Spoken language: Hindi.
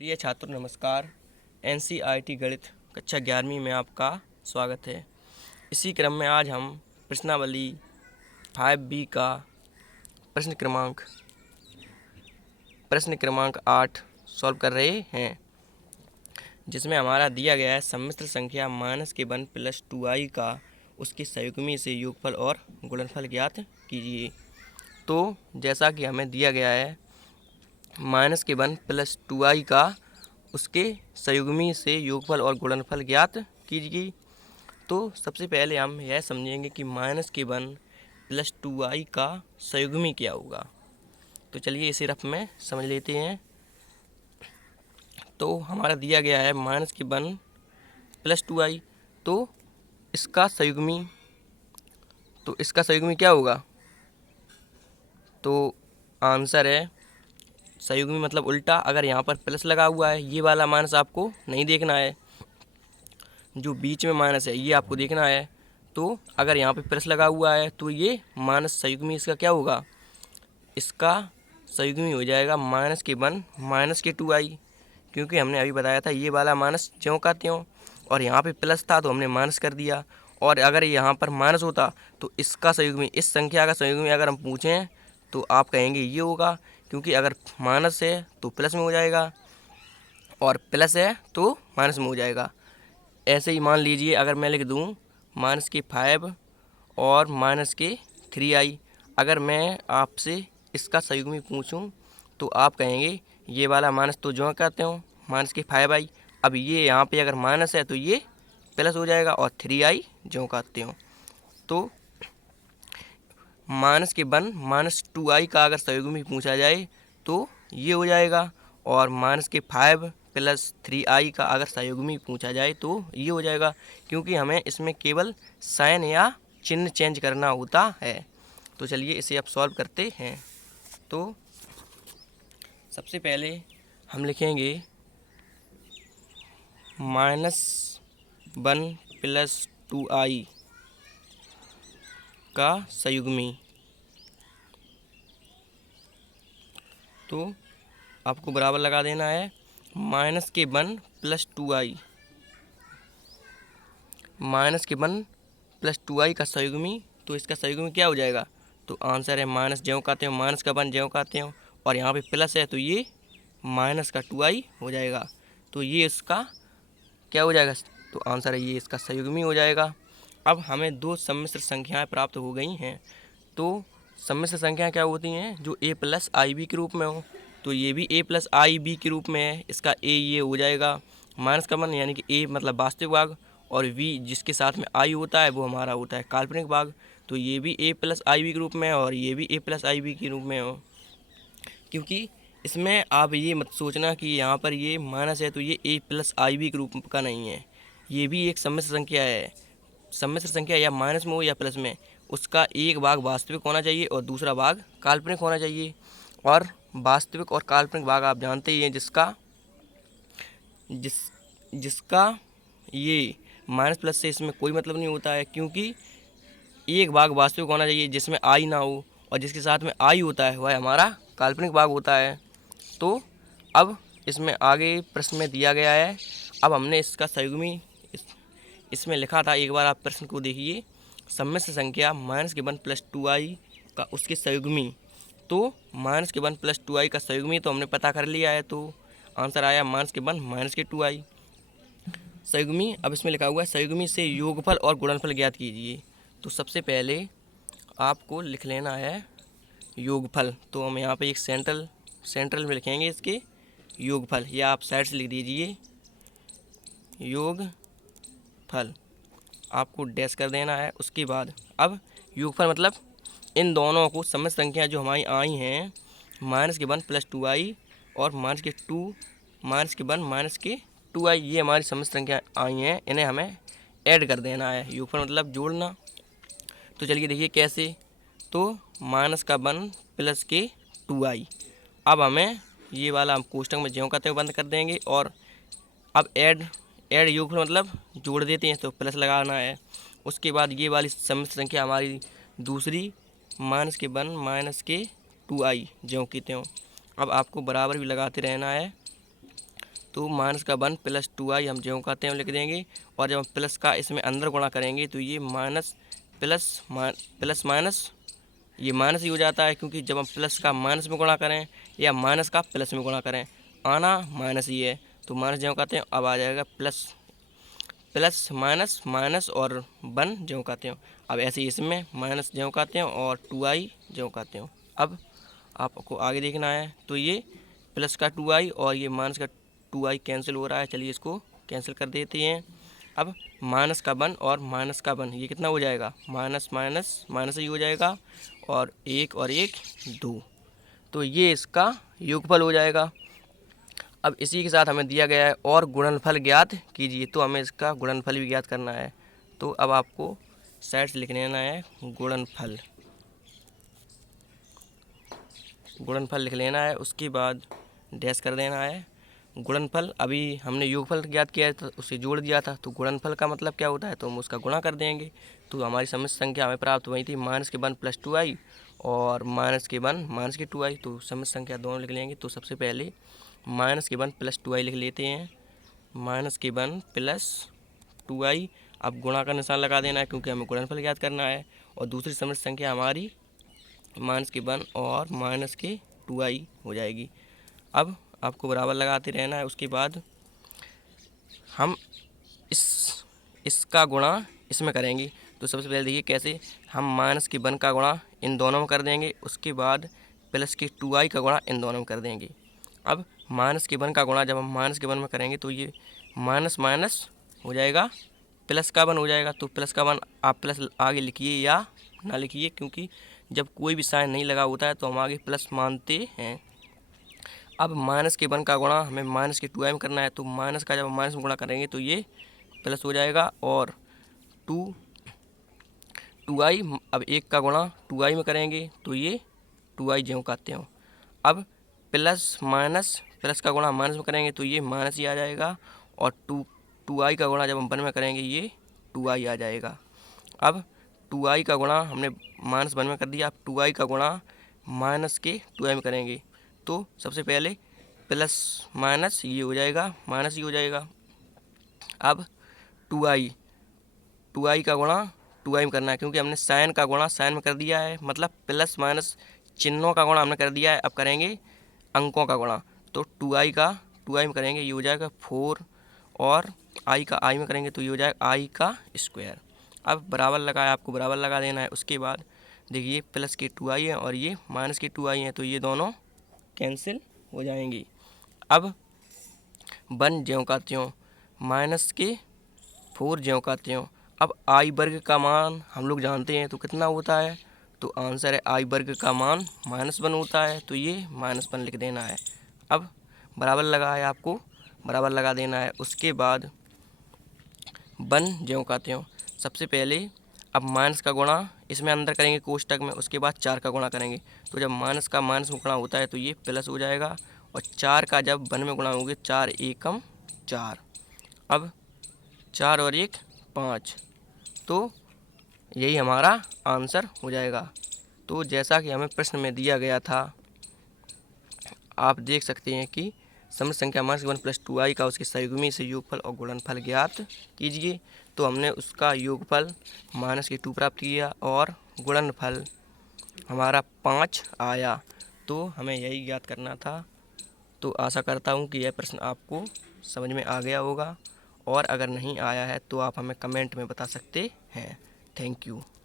प्रिय छात्र नमस्कार। एनसीईआरटी गणित कक्षा 11वीं में आपका स्वागत है। इसी क्रम में आज हम प्रश्नावली 5B का प्रश्न क्रमांक 8 सॉल्व कर रहे हैं, जिसमें हमारा दिया गया है सम्मिश्र संख्या -1 + 2i का उसके संयुग्मी से योगफल और गुणनफल ज्ञात कीजिए। तो जैसा कि हमें दिया गया है -1 + 2i का उसके संयुग्मी से योगफल और गुणनफल ज्ञात कीजिए। तो सबसे पहले हम यह समझेंगे कि -1 + 2i का संयुग्मी क्या होगा। तो चलिए इसे रफ में समझ लेते हैं। तो हमारा दिया गया है -1 + 2i, तो इसका संयुग्मी क्या होगा। तो आंसर है संयुग्मी मतलब उल्टा। अगर यहाँ पर प्लस लगा हुआ है, ये वाला माइनस आपको नहीं देखना है, जो बीच में माइनस है ये आपको देखना है। तो अगर यहाँ पे प्लस लगा हुआ है तो ये माइनस संयुग्मी इसका क्या होगा, इसका संयुग्मी हो जाएगा -1 - 2i, क्योंकि हमने अभी बताया था ये वाला माइनस ज्यों का त्यों, और यहाँ पे प्लस था तो हमने माइनस कर दिया। और अगर यहाँ पर माइनस होता तो इसका संयुग्मी, इस संख्या का संयुग्मी अगर हम पूछें तो आप कहेंगे ये होगा, क्योंकि अगर माइनस है तो प्लस में हो जाएगा और प्लस है तो माइनस में हो जाएगा। ऐसे ही मान लीजिए अगर मैं लिख दूँ -5 और -3i, अगर मैं आपसे इसका संयुग्मी पूछूं तो आप कहेंगे ये वाला माइनस तो जो कहते हो -5i। अब ये यहाँ पे अगर माइनस है तो ये प्लस हो जाएगा और 3i जो कहते हो। तो -1 - 2i का अगर संयुग्मी पूछा जाए तो ये हो जाएगा, और -5 + 3i का अगर संयुग्मी पूछा जाए तो ये हो जाएगा, क्योंकि हमें इसमें केवल साइन या चिन्ह चेंज करना होता है। तो चलिए इसे अब सॉल्व करते हैं। तो सबसे पहले हम लिखेंगे -1 + 2i का संयुग्मी। तो आपको बराबर लगा देना है -1 + 2i, -1 + 2i का संयुग्मी। तो इसका संयुग्मी क्या हो जाएगा, तो आंसर है माइनस ज्यों का त्यों, -1 ज्यों का त्यों, और यहाँ पे प्लस है तो ये -2i हो जाएगा। तो ये इसका क्या हो जाएगा, तो आंसर है ये इसका संयुग्मी हो जाएगा। अब हमें दो सम्मिश्र संख्याएं प्राप्त हो गई हैं। तो सम्मिश्र संख्याएं क्या होती हैं, जो a + ib के रूप में हो। तो ये भी a + ib के रूप में है, इसका a ये हो जाएगा -1 यानी कि a मतलब वास्तविक भाग, और v जिसके साथ में i होता है वो हमारा होता है काल्पनिक भाग। तो ये भी a + ib के रूप में है और ये भी a + ib के रूप में हो, क्योंकि इसमें आप ये मत सोचना कि यहाँ पर ये माइनस है तो ये a + ib के रूप का नहीं है। ये भी एक सम्मिश्र संख्या है। सम्मिश्र संख्या या माइनस में हो या प्लस में, उसका एक भाग वास्तविक होना चाहिए और दूसरा भाग काल्पनिक होना चाहिए। और वास्तविक और काल्पनिक भाग आप जानते ही हैं, जिसका ये माइनस प्लस से इसमें कोई मतलब नहीं होता है, क्योंकि एक भाग वास्तविक होना चाहिए जिसमें आई ना हो, और जिसके साथ में आई होता है वह हमारा काल्पनिक भाग होता है। तो अब इसमें आगे प्रश्न में दिया गया है, अब हमने इसका संयुग्मी इसमें लिखा था, एक बार आप प्रश्न को देखिए। सम्मिश्र संख्या -1 + 2i का उसके संयुग्मी। तो -1 + 2i का संयुग्मी तो हमने पता कर लिया है, तो आंसर आया -1 - 2i संयुग्मी। अब इसमें लिखा हुआ है संयुग्मी से योगफल और गुणनफल ज्ञात कीजिए। तो सबसे पहले आपको लिख लेना है योगफल। तो हम यहाँ पे एक सेंट्रल में लिखेंगे इसके योगफल, या आप साइड से लिख दीजिए योगफल, आपको डैश कर देना है। उसके बाद अब योगफल मतलब इन दोनों को सम्मिश्र संख्या जो हमारी आई हैं -1 + 2i और -1 - 2i, ये हमारी सम्मिश्र संख्या आई हैं, इन्हें हमें ऐड कर देना है। योगफल मतलब जोड़ना। तो चलिए देखिए कैसे। तो -1 + 2i, अब हमें ये वाला हम कोष्टक में ज्यों का त्यों बंद कर देंगे, और अब ऐड योगफल मतलब जोड़ देते हैं, तो प्लस लगाना है। उसके बाद ये वाली सम्मिश्र संख्या हमारी दूसरी -1 - 2i ज्यों की त्यों। अब आपको बराबर भी लगाते रहना है। तो माइनस का 1 प्लस 2i हम ज्यों का त्यों लिख देंगे। और जब हम प्लस का इसमें अंदर गुणा करेंगे तो ये माइनस प्लस माइनस ये माइनस ही हो जाता है, क्योंकि जब हम प्लस का माइनस में गुणा करें या माइनस का प्लस में गुणा करें, आना माइनस ही है। तो माइनस ज्यों का त्यों अब आ जाएगा प्लस प्लस माइनस माइनस और 1 ज्यों का त्यों। अब ऐसे ही इसमें माइनस ज्यों का त्यों और 2i ज्यों का त्यों। अब आपको आगे देखना है, तो ये प्लस का 2i और ये माइनस का 2i कैंसिल हो रहा है। चलिए इसको कैंसिल कर देते हैं। अब माइनस का 1 और माइनस का 1 ये कितना हो जाएगा, माइनस माइनस माइनस ही हो जाएगा, और एक 2। तो ये इसका योगफल हो जाएगा। अब इसी के साथ हमें दिया गया है और गुणनफल ज्ञात कीजिए, तो हमें इसका गुणनफल भी ज्ञात करना है। तो अब आपको साइड से लिख लेना है गुणनफल, गुणनफल लिख लेना है, उसके बाद डैश कर देना है। गुणनफल अभी हमने योगफल ज्ञात किया था, उसे जोड़ दिया था, तो गुणनफल का मतलब क्या होता है, तो हम उसका गुणा कर देंगे। तो हमारी समस्त संख्या हमें प्राप्त हुई थी माइनस के 1 प्लस 2i और माइनस के 1 माइनस के 2i। तो समस्त संख्या दोनों लिख लेंगे। तो सबसे पहले माइनस के 1 प्लस 2i लिख लेते हैं, माइनस के 1 प्लस 2i। अब गुणा का निशान लगा देना है, क्योंकि हमें गुणनफल ज्ञात करना है। और दूसरी समस्त संख्या हमारी माइनस के 1 और माइनस के 2i हो जाएगी। अब आपको बराबर लगाते रहना है। उसके बाद हम इसका गुणा इसमें करेंगे। तो सबसे पहले देखिए कैसे, हम माइनस के 1 का गुणा इन दोनों में कर देंगे, उसके बाद प्लस के 2i का गुणा इन दोनों में कर देंगे। अब माइनस के 1 का गुणा जब हम माइनस के 1 में करेंगे तो ये माइनस माइनस हो जाएगा, प्लस का 1 हो जाएगा। तो प्लस का 1 आप प्लस आगे लिखिए या ना लिखिए, क्योंकि जब कोई भी साइन नहीं लगा होता है तो हम आगे प्लस मानते हैं। अब माइनस के 1 का गुणा हमें माइनस के 2i में करना है, तो माइनस का जब हम माइनस में गुणा करेंगे तो ये प्लस हो जाएगा, और 2i अब 1 का गुणा 2i में करेंगे तो ये 2i ज्यों का त्यों। अब प्लस माइनस प्लस का गुणा माइनस में करेंगे तो ये माइनस ही आ जाएगा, और 2i का गुणा जब हम 1 में करेंगे ये 2i आ जाएगा। अब 2i का गुणा हमने माइनस 1 में कर दिया, अब 2i का गुणा माइनस के 2i में करेंगे। तो सबसे पहले प्लस माइनस ये हो जाएगा, माइनस ही हो जाएगा। अब 2i का गुणा 2i में करना है, क्योंकि हमने साइन का गुणा साइन में कर दिया है, मतलब प्लस माइनस चिन्हों का गुणा हमने कर दिया है। अब करेंगे अंकों का गुणा, तो 2i का 2i में करेंगे ये हो जाएगा 4, और i का i में करेंगे तो ये हो जाएगा i का स्क्वायर। अब बराबर लगाया, आपको बराबर लगा देना है। उसके बाद देखिए प्लस के 2i है और ये माइनस के 2i हैं, तो ये दोनों कैंसिल हो जाएंगी। अब 1 ज्यों का त्यों, माइनस के 4 ज्यों का त्यों। अब आई वर्ग का मान हम लोग जानते हैं, तो कितना होता है, तो आंसर है आई वर्ग का मान -1 होता है, तो ये -1 लिख देना है। अब बराबर लगा है, आपको बराबर लगा देना है। उसके बाद 1 ज्यों का त्यों, सबसे पहले अब माइनस का गुणा इसमें अंदर करेंगे कोष्टक में, उसके बाद 4 का गुणा करेंगे। तो जब माइनस का माइनस में गुणा होता है तो ये प्लस हो जाएगा, और 4 का जब 1 में गुणा होंगे 4 एकम 4। अब 4 और 1 5, तो यही हमारा आंसर हो जाएगा। तो जैसा कि हमें प्रश्न में दिया गया था, आप देख सकते हैं कि समस्त संख्या -1 प्लस 2i का उसके संयुग्मी से योगफल और गुणनफल ज्ञात कीजिए। तो हमने उसका योगफल -2 प्राप्त किया और गुणनफल हमारा 5 आया। तो हमें यही ज्ञात करना था। तो आशा करता हूँ कि यह प्रश्न आपको समझ में आ गया होगा, और अगर नहीं आया है तो आप हमें कमेंट में बता सकते हैं। Thank you.